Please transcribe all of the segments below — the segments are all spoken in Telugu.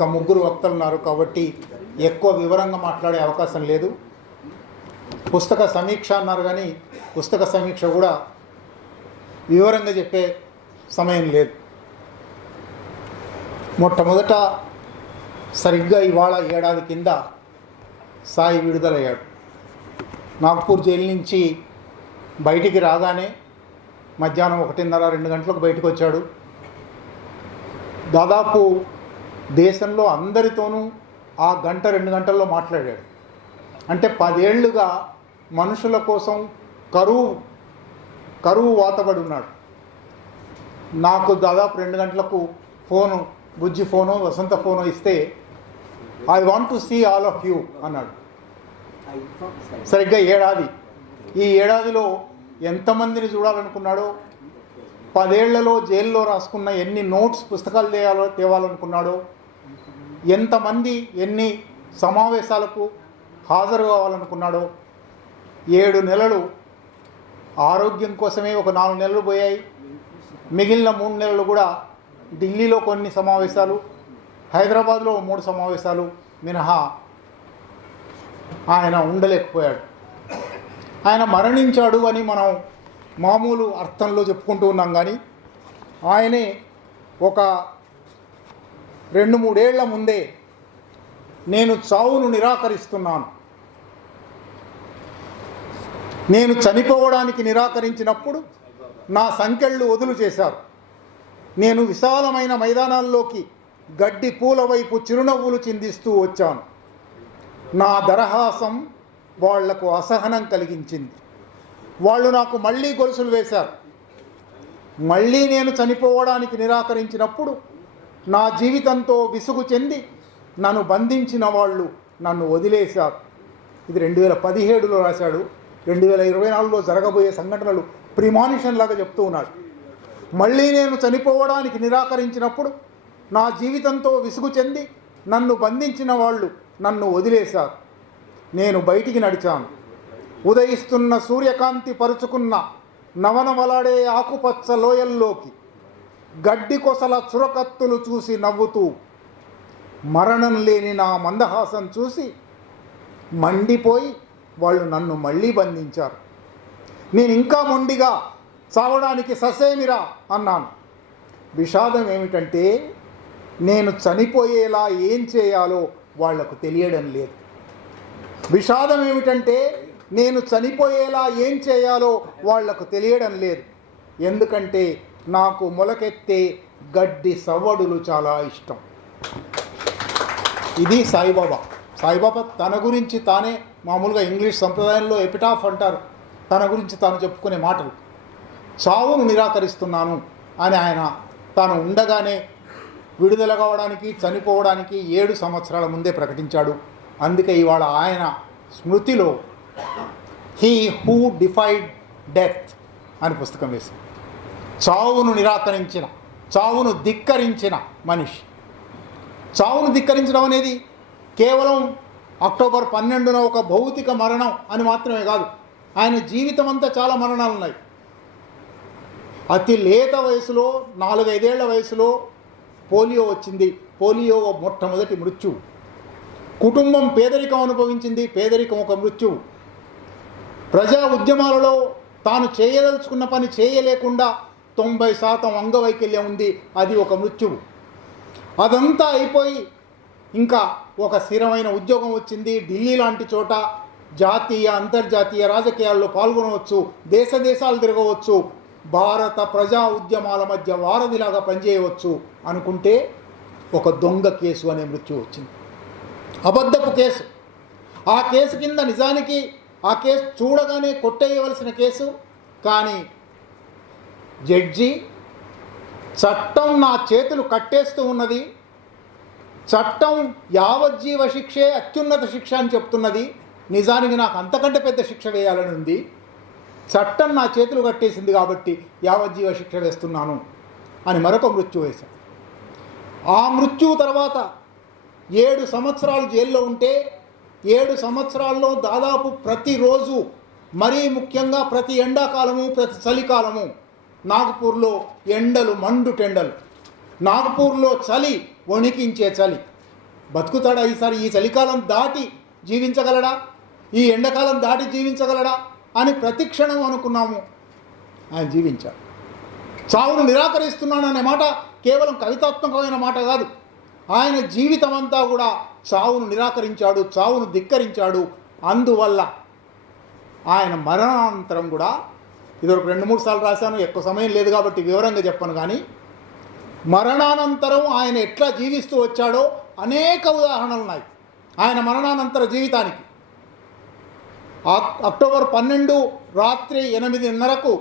ఇంకా ముగ్గురు వక్తలు ఉన్నారు కాబట్టి ఎక్కువ వివరంగా మాట్లాడే అవకాశం లేదు. పుస్తక సమీక్ష అన్నారు కానీ పుస్తక సమీక్ష కూడా వివరంగా చెప్పే సమయం లేదు. మొట్టమొదట సరిగ్గా ఇవాళ ఏడాది కింద సాయి విడుదలయ్యాడు. నాగ్పూర్ జైలు నుంచి బయటికి రాగానే మధ్యాహ్నం 1:30-2 గంటలకు బయటకు వచ్చాడు. దాదాపు దేశంలో అందరితోనూ ఆ 1-2 గంటల్లో మాట్లాడాడు. అంటే 10 ఏళ్లుగా మనుషుల కోసం కరువు వాతబడి ఉన్నాడు. నాకు దాదాపు 2 గంటలకు phone, Bujji phone, Vasantha phone ఇస్తే I want to see all of you అన్నాడు. సరిగ్గా ఏడాది. ఈ ఏడాదిలో ఎంతమందిని చూడాలనుకున్నాడో, 10 ఏళ్లలో జైల్లో రాసుకున్న ఎన్ని నోట్స్ పుస్తకాలు తేవాలనుకున్నాడో, ఎంతమంది ఎన్ని సమావేశాలకు హాజరు కావాలనుకున్నాడో. 7 నెలలు ఆరోగ్యం కోసమే ఒక 4 నెలలు పోయాయి. మిగిలిన 3 నెలలు కూడా ఢిల్లీలో కొన్ని సమావేశాలు, హైదరాబాద్లో 3 సమావేశాలు మినహా ఆయన ఉండలేకపోయాడు. ఆయన మరణించాడు అని మనం మామూలు అర్థంలో చెప్పుకుంటూ ఉన్నాం. కానీ ఆయనే ఒక 2-3 ఏళ్ల ముందే నేను చావును నిరాకరిస్తున్నాను, నేను చనిపోవడానికి నిరాకరించినప్పుడు నా సంకెళ్ళు వదులు చేశారు, నేను విశాలమైన మైదానాల్లోకి గడ్డి పూల వైపు చిరునవ్వులు చిందిస్తూ వచ్చాను, నా దరహాసం వాళ్లకు అసహనం కలిగించింది, వాళ్ళు నాకు మళ్ళీ గొలుసులు వేశారు, మళ్ళీ నేను చనిపోవడానికి నిరాకరించినప్పుడు నా జీవితంతో విసుగు చెంది నన్ను బంధించిన వాళ్ళు నన్ను వదిలేశారు. ఇది 2017లో రాశాడు. 2024లో జరగబోయే సంఘటనలు ప్రిమానిషన్ లాగా చెప్తూ ఉన్నాడు. మళ్ళీ నేను చనిపోవడానికి నిరాకరించినప్పుడు నా జీవితంతో విసుగు చెంది నన్ను బంధించిన వాళ్ళు నన్ను వదిలేశారు. నేను బయటికి నడిచాను. ఉదయిస్తున్న సూర్యకాంతి పరుచుకున్న నవనవలాడే ఆకుపచ్చ లోయల్లోకి గడ్డి కొసల చురకత్తులు చూసి నవ్వుతూ, మరణం లేని నా మందహాసం చూసి మండిపోయి వాళ్ళు నన్ను మళ్ళీ బంధించారు. నేను ఇంకా మొండిగా చావడానికి ససేమిరా అన్నాను. విషాదం ఏమిటంటే నేను చనిపోయేలా ఏం చేయాలో వాళ్లకు తెలియడం లేదు. విషాదం ఏమిటంటే నేను చనిపోయేలా ఏం చేయాలో వాళ్లకు తెలియడం లేదు. ఎందుకంటే నాకు మొలకెత్తే గడ్డి సవ్వడులు చాలా ఇష్టం. ఇది సాయిబాబా. సాయిబాబా తన గురించి తానే, మామూలుగా ఇంగ్లీష్ సంప్రదాయంలో ఎపిటాఫ్ అంటారు, తన గురించి తాను చెప్పుకునే మాటలు. చావును నిరాకరిస్తున్నాను అని ఆయన తాను ఉండగానే విడుదల కావడానికి, చనిపోవడానికి 7 సంవత్సరాల ముందే ప్రకటించాడు. అందుకే ఇవాళ ఆయన స్మృతిలో హీ హూ డిఫైడ్ డెత్ అని పుస్తకం వేసి, చావును నిరాకరించిన, చావును ధిక్కరించిన మనిషి. చావును ధిక్కరించడం అనేది కేవలం అక్టోబర్ 12న ఒక భౌతిక మరణం అని మాత్రమే కాదు. ఆయన జీవితం అంతా చాలా మరణాలు ఉన్నాయి. అతి లేత వయసులో, 4-5 ఏళ్ల వయసులో పోలియో వచ్చింది. పోలియో మొట్టమొదటి మృత్యువు. కుటుంబం పేదరికం అనుభవించింది. పేదరికం ఒక మృత్యువు. ప్రజా ఉద్యమాలలో తాను చేయదలుచుకున్న పని చేయలేకుండా 90% అంగవైకల్యం ఉంది. అది ఒక మృత్యువు. అదంతా అయిపోయి ఇంకా ఒక స్థిరమైన ఉద్యోగం వచ్చింది. ఢిల్లీ లాంటి చోట జాతీయ, అంతర్జాతీయ రాజకీయాల్లో పాల్గొనవచ్చు, దేశాలు తిరగవచ్చు, భారత ప్రజా ఉద్యమాల మధ్య వారధిలాగా పనిచేయవచ్చు అనుకుంటే ఒక దొంగ కేసు అనే మృత్యు వచ్చింది. అబద్ధపు కేసు. ఆ కేసు కింద నిజానికి ఆ కేసు చూడగానే కొట్టేయవలసిన కేసు. కానీ జడ్జి చట్టం నా చేతులు కట్టేస్తూ ఉన్నది, చట్టం యావజ్జీవ శిక్షే అత్యున్నత శిక్ష అని చెప్తున్నది, నిజానికి నాకు అంతకంటే పెద్ద శిక్ష వేయాలని ఉంది, చట్టం నా చేతులు కట్టేసింది కాబట్టి యావజ్జీవ శిక్ష వేస్తున్నాను అని మరొక మృత్యు వేశాను. ఆ మృత్యువు తర్వాత 7 సంవత్సరాలు జైల్లో ఉంటే 7 సంవత్సరాల్లో దాదాపు ప్రతిరోజు, మరీ ముఖ్యంగా ప్రతి ఎండాకాలము, ప్రతి చలికాలము నాగపూర్లో ఎండలు, మండుటెండలు. నాగపూర్లో చలి, వణికించే చలి. బతుకుతాడా ఈసారి? ఈ చలికాలం దాటి జీవించగలడా? ఈ ఎండాకాలం దాటి జీవించగలడా అని ప్రతిక్షణం అనుకున్నాము. ఆయన జీవించాడు. చావును నిరాకరిస్తున్నాననే మాట కేవలం కవితాత్మకమైన మాట కాదు. ఆయన జీవితం అంతా కూడా చావును నిరాకరించాడు, చావును ధిక్కరించాడు. అందువల్ల ఆయన మరణానంతరం కూడా, ఇదొక 2-3 సార్లు రాశాను, ఎక్కువ సమయం లేదు కాబట్టి వివరంగా చెప్పను, కానీ మరణానంతరం ఆయన ఎట్లా జీవిస్తూ వచ్చాడో అనేక ఉదాహరణలు ఉన్నాయి ఆయన మరణానంతర జీవితానికి. అక్టోబర్ 12 రాత్రి 8:30కు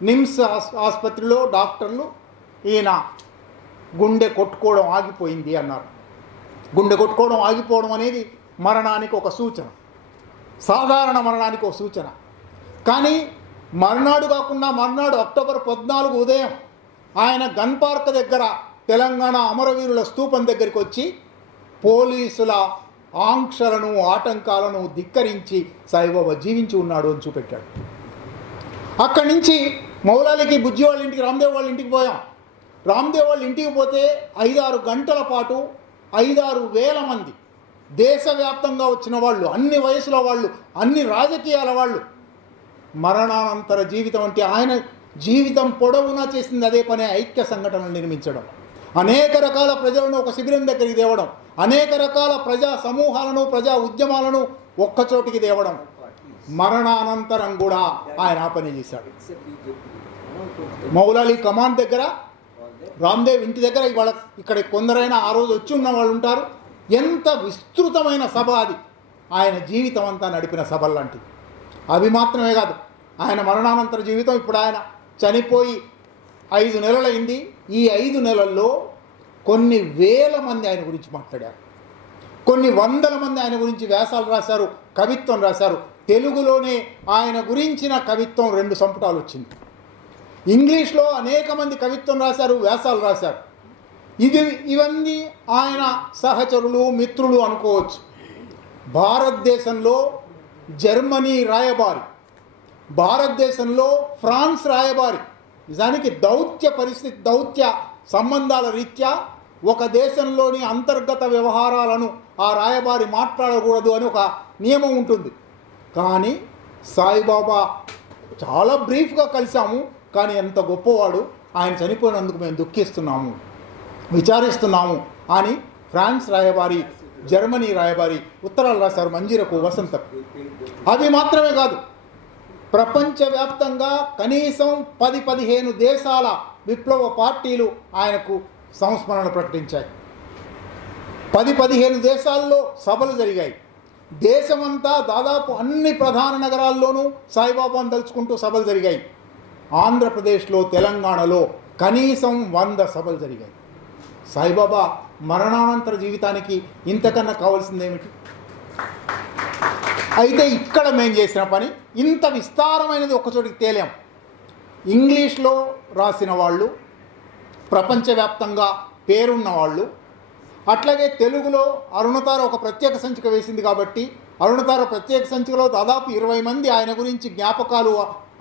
నిమ్స్ ఆసుపత్రిలో డాక్టర్లు ఈయన గుండె కొట్టుకోవడం ఆగిపోయింది అన్నారు. గుండె కొట్టుకోవడం ఆగిపోవడం అనేది మరణానికి ఒక సూచన, సాధారణ మరణానికి ఒక సూచన. కానీ మర్నాడు కాకుండా మర్నాడు అక్టోబర్ 14 ఉదయం ఆయన గన్ పార్క్ దగ్గర తెలంగాణ అమరవీరుల స్తూపం దగ్గరికి వచ్చి పోలీసుల ఆంక్షలను ఆటంకాలను ధిక్కరించి సాయిబాబా జీవించి ఉన్నాడు అని చూపెట్టాడు. అక్కడి నుంచి మౌలాలికి బుజ్జి వాళ్ళ ఇంటికి, రామ్దేవ్ వాళ్ళ ఇంటికి పోయాం. రామ్దేవ్ వాళ్ళ ఇంటికి పోతే 5-6 గంటల పాటు 5-6 వేల మంది దేశవ్యాప్తంగా వచ్చిన వాళ్ళు, అన్ని వయసుల వాళ్ళు, అన్ని రాజకీయాల వాళ్ళు. మరణానంతర జీవితం అంటే ఆయన జీవితం పొడవునా చేసింది అదే పనే, ఐక్య సంఘటనలు నిర్మించడం, అనేక రకాల ప్రజలను ఒక శిబిరం దగ్గరికి తేవడం, అనేక రకాల ప్రజా సమూహాలను, ప్రజా ఉద్యమాలను ఒక్కచోటికి తేవడం. మరణానంతరం కూడా ఆయన ఆ పని చేశాడు. మౌలాలి కమాన్ దగ్గర, రామ్దేవ్ ఇంటి దగ్గర, ఇవాళ ఇక్కడ కొందరైనా ఆ రోజు వచ్చి ఉన్న వాళ్ళు ఉంటారు. ఎంత విస్తృతమైన సభ అది, ఆయన జీవితం అంతా నడిపిన సభ లాంటిది. అవి మాత్రమే కాదు, ఆయన మరణానంతర జీవితం, ఇప్పుడు ఆయన చనిపోయి 5 నెలలైంది. ఈ 5 నెలల్లో కొన్ని వేల మంది ఆయన గురించి మాట్లాడారు, కొన్ని వందల మంది ఆయన గురించి వ్యాసాలు రాశారు, కవిత్వం రాశారు. తెలుగులోనే ఆయన గురించిన కవిత్వం 2 సంపుటాలు వచ్చింది. ఇంగ్లీష్లో అనేక మంది కవిత్వం రాశారు, వ్యాసాలు రాశారు. ఇవన్నీ ఆయన సహచరులు, మిత్రులు అనుకోవచ్చు. భారతదేశంలో జర్మనీ రాయబారి, భారతదేశంలో ఫ్రాన్స్ రాయబారి, నిజానికి దౌత్య సంబంధాల రీత్యా ఒక దేశంలోని అంతర్గత వ్యవహారాలను ఆ రాయబారి మాట్లాడకూడదు అని ఒక నియమం ఉంటుంది. కానీ సాయిబాబా చాలా బ్రీఫ్గా కలిసాము, కానీ ఎంత గొప్పవాడు, ఆయన చనిపోయినందుకు మేము దుఃఖిస్తున్నాము, విచారిస్తున్నాము అని ఫ్రాన్స్ రాయబారి, జర్మనీ రాయబారి ఉత్తరాలు రాశారు మంజీరకు, వసంతకు. అవి మాత్రమే కాదు, ప్రపంచవ్యాప్తంగా కనీసం 10-15 దేశాల విప్లవ పార్టీలు ఆయనకు సంస్మరణ ప్రకటించాయి. 10-15 దేశాల్లో సభలు జరిగాయి. దేశమంతా దాదాపు అన్ని ప్రధాన నగరాల్లోనూ సాయిబాబాను తలుచుకుంటూ సభలు జరిగాయి. ఆంధ్రప్రదేశ్లో, తెలంగాణలో కనీసం 100 సభలు జరిగాయి. సాయిబాబా మరణానంతర జీవితానికి ఇంతకన్నా కావాల్సిందేమిటి? అయితే ఇక్కడ మేము చేసిన పని ఇంత విస్తారమైనది ఒక్కచోటికి తేలాం. ఇంగ్లీష్లో రాసిన వాళ్ళు, ప్రపంచవ్యాప్తంగా పేరున్న వాళ్ళు, అట్లాగే తెలుగులో అరుణతార ఒక ప్రత్యేక సంచిక వేసింది కాబట్టి అరుణతార ప్రత్యేక సంచికలో దాదాపు 20 మంది ఆయన గురించి జ్ఞాపకాలు,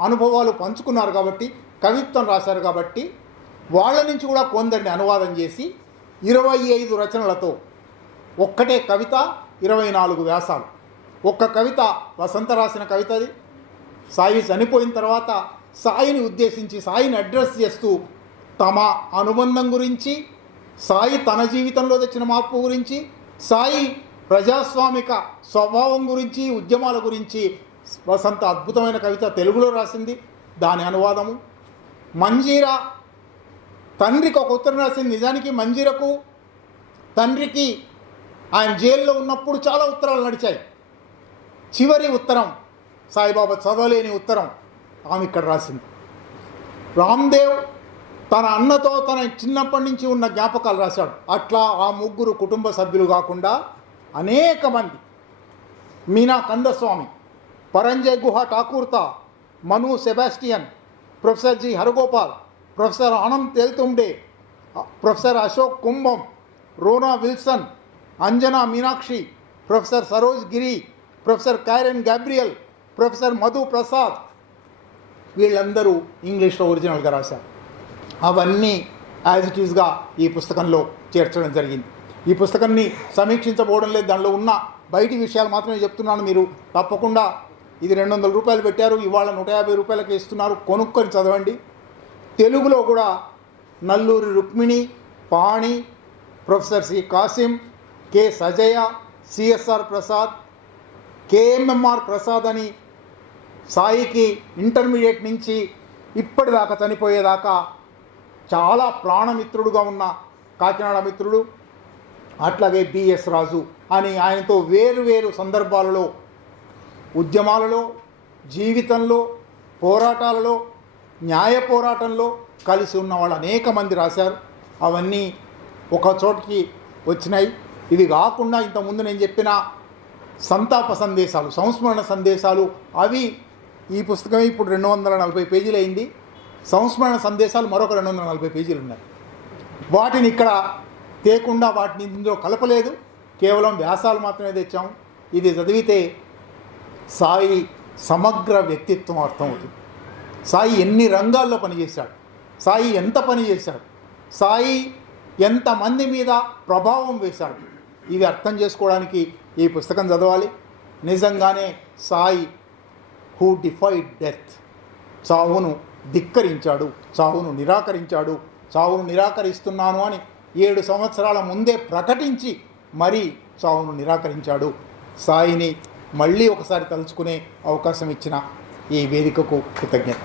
అనుభవాలు పంచుకున్నారు కాబట్టి, కవిత్వం రాశారు కాబట్టి, వాళ్ళ నుంచి కూడా కొందరిని అనువాదం చేసి 25 రచనలతో, ఒక్కటే కవిత 24 వ్యాసాలు. ఒక్క కవిత వసంత రాసిన కవితది. సాయి చనిపోయిన తర్వాత సాయిని ఉద్దేశించి, సాయిని అడ్రస్ చేస్తూ తమ అనుబంధం గురించి, సాయి తన జీవితంలో తెచ్చిన మార్పు గురించి, సాయి ప్రజాస్వామిక స్వభావం గురించి, ఉద్యమాల గురించి వసంత అద్భుతమైన కవిత తెలుగులో రాసింది, దాని అనువాదము. మంజీరా తండ్రికి ఒక ఉత్తరం రాసింది. నిజానికి మంజీరకు తండ్రికి ఆయన జైల్లో ఉన్నప్పుడు చాలా ఉత్తరాలు నడిచాయి. చివరి ఉత్తరం, సాయిబాబా చదవలేని ఉత్తరం, ఆమె ఇక్కడ రాసింది. రామ్దేవ్ తన అన్నతో తన చిన్నప్పటి నుంచి ఉన్న జ్ఞాపకాలు రాశాడు. అట్లా ఆ 3 కుటుంబ సభ్యులు కాకుండా అనేక మంది, Meena Kandasamy, Paranjoy Guha Thakurta, Manu Sebastian, professor G Haragopal, professor Anand Teltumbde, professor Ashok Kumbham, Rona Wilson, Anjana Meenakshi, professor Saroj Giri, professor Karen Gabriel, professor Madhu Prasad, వీళ్ళందరూ ఇంగ్లీష్లో ఒరిజినల్గా రాశారు. అవన్నీ యాజ్ ఇట్ ఈస్గా ఈ పుస్తకంలో చేర్చడం జరిగింది. ఈ పుస్తకాన్ని సమీక్షించబోవడం లేదు, దానిలో ఉన్న బయటి విషయాలు మాత్రమే చెప్తున్నాను. మీరు తప్పకుండా ఇది 200 రూపాయలు పెట్టారు, ఇవాళ 150 రూపాయలకి ఇస్తున్నారు, కొనుక్కొని చదవండి. తెలుగులో కూడా నల్లూరి రుక్మిణి, పాణి, ప్రొఫెసర్ సి కాసిం, కె సజయ, సిఎస్ఆర్ ప్రసాద్, కేఎంఎంఆర్ ప్రసాద్ అని సాయికి ఇంటర్మీడియట్ నుంచి ఇప్పటిదాకా చనిపోయేదాకా చాలా ప్రాణమిత్రుడుగా ఉన్న కాకినాడ మిత్రుడు. అట్లాగే బిఎస్ రాజు అని ఆయనతో వేరు సందర్భాలలో, ఉద్యమాలలో, జీవితంలో, పోరాటాలలో, న్యాయ పోరాటంలో కలిసి ఉన్న వాళ్ళు అనేక మంది రాశారు. అవన్నీ ఒక చోటికి వచ్చినాయి. ఇవి కాకుండా ఇంతకుముందు నేను చెప్పిన సంతాప సందేశాలు, సంస్మరణ సందేశాలు, అవి ఈ పుస్తకమే ఇప్పుడు 240 పేజీలు అయింది. సంస్మరణ సందేశాలు మరొక 240 పేజీలు ఉన్నాయి. వాటిని ఇక్కడ తేకుండా వాటిని ఇందులో కలపలేదు, కేవలం వ్యాసాలు మాత్రమే తెచ్చాము. ఇది చదివితే సాయి సమగ్ర వ్యక్తిత్వం అర్థమవుతుంది. సాయి ఎన్ని రంగాల్లో పనిచేశాడు, సాయి ఎంత పని చేశాడు, సాయి ఎంతమంది మీద ప్రభావం వేశాడు, ఇవి అర్థం చేసుకోవడానికి ఈ పుస్తకం చదవాలి. నిజంగానే సాయి హూ డిఫైడ్ డెత్, చావును ధిక్కరించాడు, చావును నిరాకరించాడు. చావును నిరాకరిస్తున్నాను అని 7 సంవత్సరాల ముందే ప్రకటించి మరీ చావును నిరాకరించాడు. సాయిని మళ్ళీ ఒకసారి తలుచుకునే అవకాశం ఇచ్చిన ఈ వేదికకు కృతజ్ఞత.